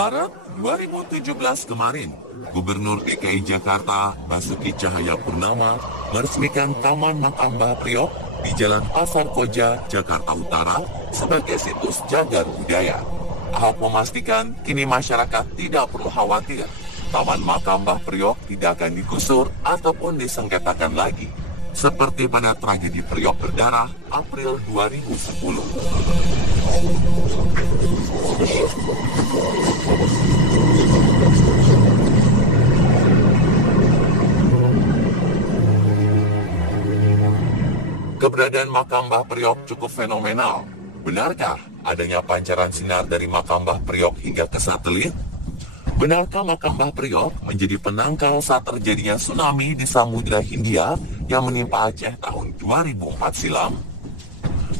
Maret 2017 kemarin, Gubernur DKI Jakarta Basuki Cahayapurnama meresmikan Taman Makam Mbah Priok di Jalan Pasar Koja, Jakarta Utara sebagai situs cagar budaya. Ahok memastikan kini masyarakat tidak perlu khawatir. Taman Makam Mbah Priok tidak akan digusur ataupun disengketakan lagi, seperti pada tragedi Priok berdarah April 2010. Keberadaan makam Mbah Priok cukup fenomenal. Benarkah adanya pancaran sinar dari makam Mbah Priok hingga ke satelit? Benarkah makam Mbah Priok menjadi penangkal saat terjadinya tsunami di Samudra Hindia yang menimpa Aceh tahun 2004 silam?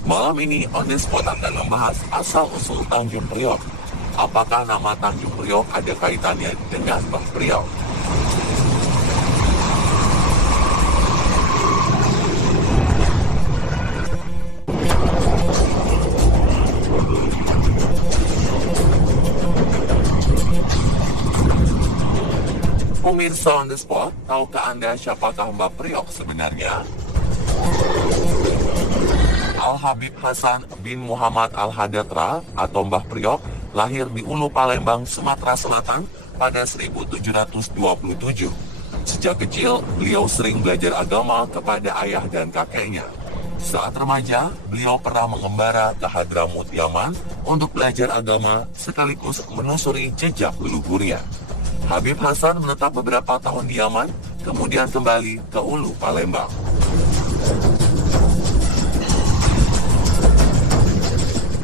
Malam ini On The Spot akan membahas asal-usul Tanjung Priok. Apakah nama Tanjung Priok ada kaitannya dengan Mbah Priok? Pemirsa On The Spot, tahukah Anda siapakah Mbah Priok sebenarnya? Al-Habib Hasan bin Muhammad Al-Hadatra atau Mbah Priok lahir di Ulu Palembang, Sumatera Selatan pada 1727. Sejak kecil, beliau sering belajar agama kepada ayah dan kakeknya. Saat remaja, beliau pernah mengembara ke Hadramut, Yaman untuk belajar agama sekaligus menelusuri jejak leluhurnya. Habib Hasan menetap beberapa tahun di Yaman, kemudian kembali ke Ulu Palembang.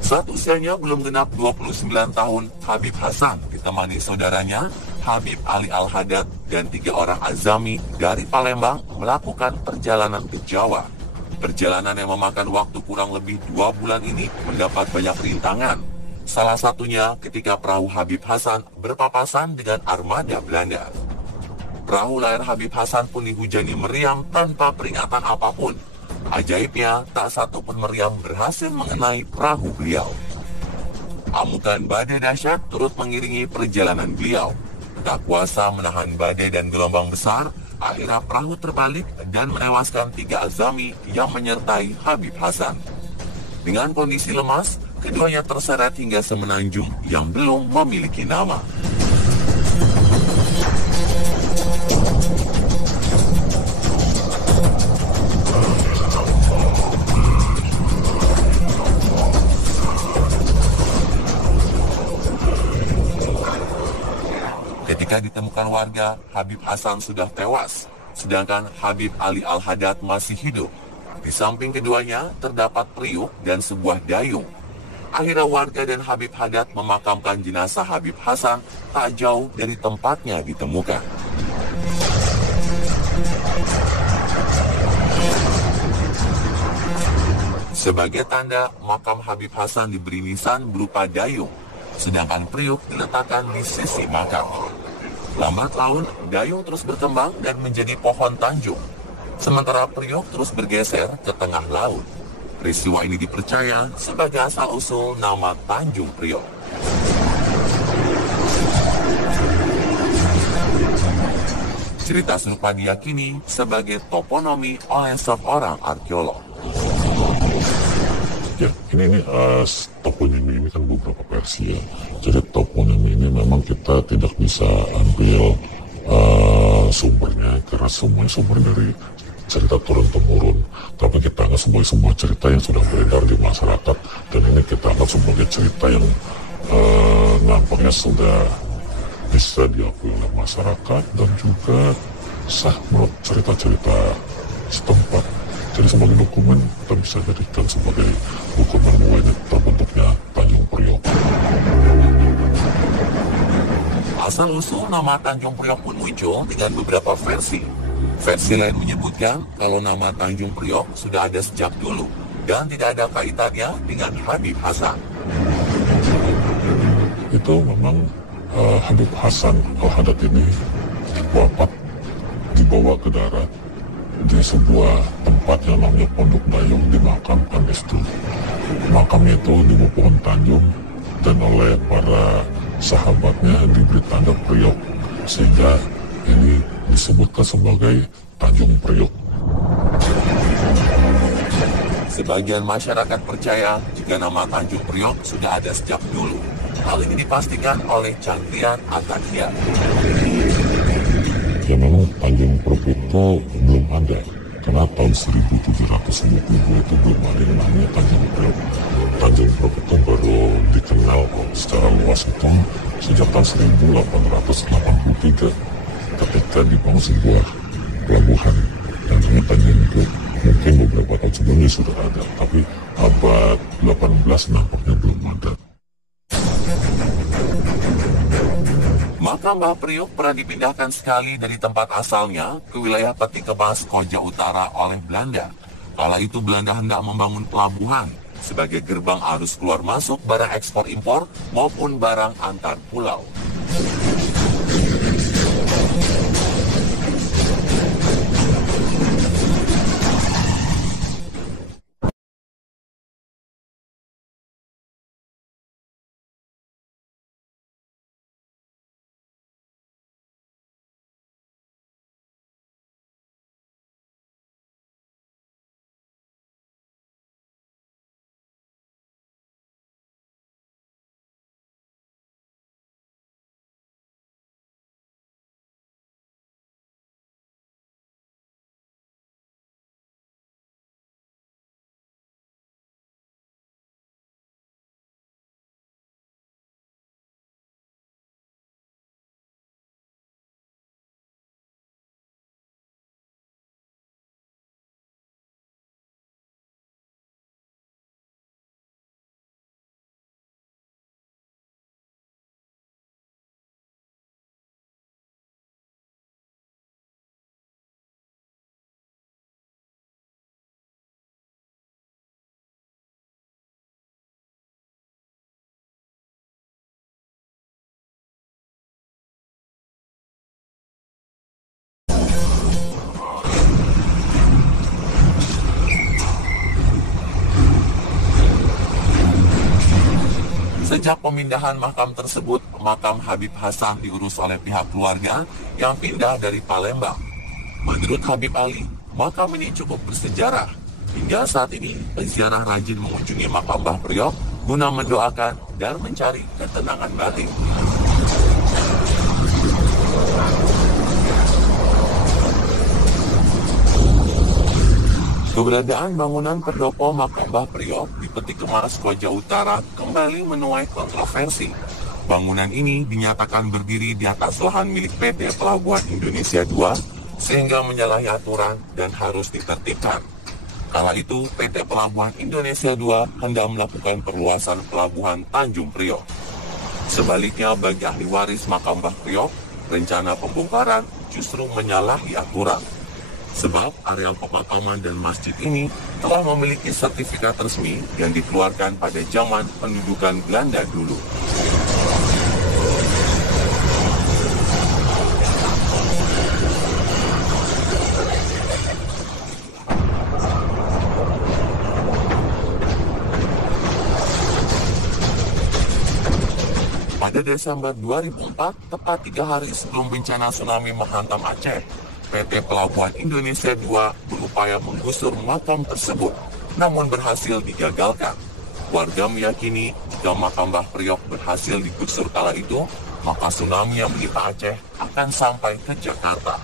Saat usianya belum genap 29 tahun, Habib Hasan ditemani saudaranya, Habib Ali Al-Haddad dan 3 orang azami dari Palembang melakukan perjalanan ke Jawa. Perjalanan yang memakan waktu kurang lebih 2 bulan ini mendapat banyak rintangan. Salah satunya ketika perahu Habib Hasan berpapasan dengan armada Belanda. Perahu layar Habib Hasan pun dihujani meriam tanpa peringatan apapun. Ajaibnya, tak satu pun meriam berhasil mengenai perahu beliau. Amukan badai dahsyat turut mengiringi perjalanan beliau. Tak kuasa menahan badai dan gelombang besar, akhirnya perahu terbalik dan menewaskan 3 azami yang menyertai Habib Hasan. Dengan kondisi lemas, keduanya terseret hingga semenanjung yang belum memiliki nama. Ketika ditemukan warga, Habib Hasan sudah tewas, sedangkan Habib Ali Al-Haddad masih hidup. Di samping keduanya terdapat periuk dan sebuah dayung. Akhirnya warga dan Habib Haddad memakamkan jenazah Habib Hasan tak jauh dari tempatnya ditemukan. Sebagai tanda, makam Habib Hasan diberi nisan berupa dayung, sedangkan periuk diletakkan di sisi makam. Lambat laun, dayung terus berkembang dan menjadi pohon tanjung, sementara periuk terus bergeser ke tengah laut. Peristiwa ini dipercaya sebagai asal-usul nama Tanjung Priok. Cerita serupa diyakini sebagai toponomi oleh seorang arkeolog. Ya, ini toponimi ini kan beberapa versi ya. Jadi toponimi ini memang kita tidak bisa ambil sumbernya karena semuanya sumber dari cerita turun-temurun. Tapi kita anggap sebagai semua cerita yang sudah beredar di masyarakat, dan ini kita anggap sebagai cerita yang nampaknya sudah bisa diakui oleh masyarakat dan juga sah menurut cerita-cerita setempat. Jadi sebagai dokumen kita bisa jadikan sebagai dokumen bahwa ini terbentuknya Tanjung Priok. Asal-usul nama Tanjung Priok pun muncul dengan beberapa versi. Versi lain menyebutkan kalau nama Tanjung Priok sudah ada sejak dulu dan tidak ada kaitannya dengan Habib Hasan. Itu memang Habib Hasan Al-Haddad ini wafat dibawa ke darat di sebuah tempat yang namanya Pondok Dayung, dimakamkan di situ. Makamnya itu di bawah pohon tanjung dan oleh para sahabatnya diberi tanda Priok, sehingga ini disebutkan sebagai Tanjung Priok. Sebagian masyarakat percaya jika nama Tanjung Priok sudah ada sejak dulu. Hal ini dipastikan oleh Chandrian Atakia. Ya memang Tanjung Priok itu belum ada, karena tahun 1752 itu belum ada yang namanya Tanjung Priok. Tanjung Priok itu baru dikenal secara luas itu sejak tahun 1883 ketika dibangun sebuah pelabuhan, dan ternyata Tanjung Priok mungkin beberapa tahun sebelumnya sudah ada, tapi abad 18 nampaknya belum ada. Makam Mbah Priok pernah dipindahkan sekali dari tempat asalnya ke wilayah Peti Kemas Koja Utara oleh Belanda. Kala itu Belanda hendak membangun pelabuhan sebagai gerbang arus keluar masuk barang ekspor impor maupun barang antar pulau. Sejak pemindahan makam tersebut, makam Habib Hasan diurus oleh pihak keluarga yang pindah dari Palembang. Menurut Habib Ali, makam ini cukup bersejarah. Hingga saat ini, peziarah rajin mengunjungi makam Mbah Priok guna mendoakan dan mencari ketenangan batin. Keberadaan bangunan pendopo makam Mbah Priok di Peti Kemas Koja Utara kembali menuai kontroversi. Bangunan ini dinyatakan berdiri di atas lahan milik PT Pelabuhan Indonesia II, sehingga menyalahi aturan dan harus ditertibkan. Kala itu, PT Pelabuhan Indonesia II hendak melakukan perluasan pelabuhan Tanjung Priok. Sebaliknya, bagi ahli waris makam Mbah Priok, rencana pembongkaran justru menyalahi aturan. Sebab areal pemakaman dan masjid ini telah memiliki sertifikat resmi yang dikeluarkan pada zaman pendudukan Belanda dulu. Pada Desember 2004, tepat 3 hari sebelum bencana tsunami menghantam Aceh, PT Pelabuhan Indonesia II berupaya menggusur makam tersebut, namun berhasil digagalkan. Warga meyakini jika makam Mbah Priok berhasil digusur kala itu, maka tsunami yang menimpa Aceh akan sampai ke Jakarta.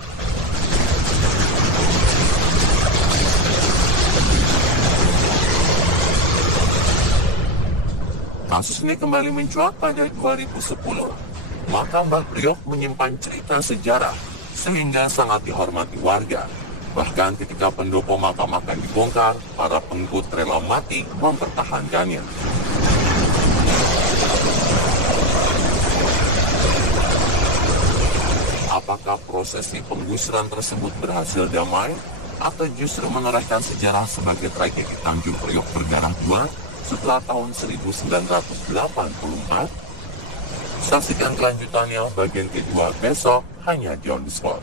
Kasus ini kembali mencuat pada 2010. Makam Mbah Priok menyimpan cerita sejarah sehingga sangat dihormati warga. Bahkan ketika pendopo makam akan dibongkar, para pengikut rela mati mempertahankannya. Apakah prosesi penggusuran tersebut berhasil damai, atau justru menorehkan sejarah sebagai tragedi Tanjung Priok berdarah tua setelah tahun 1984? Saksikan kelanjutannya bagian kedua besok hanya di On The Spot.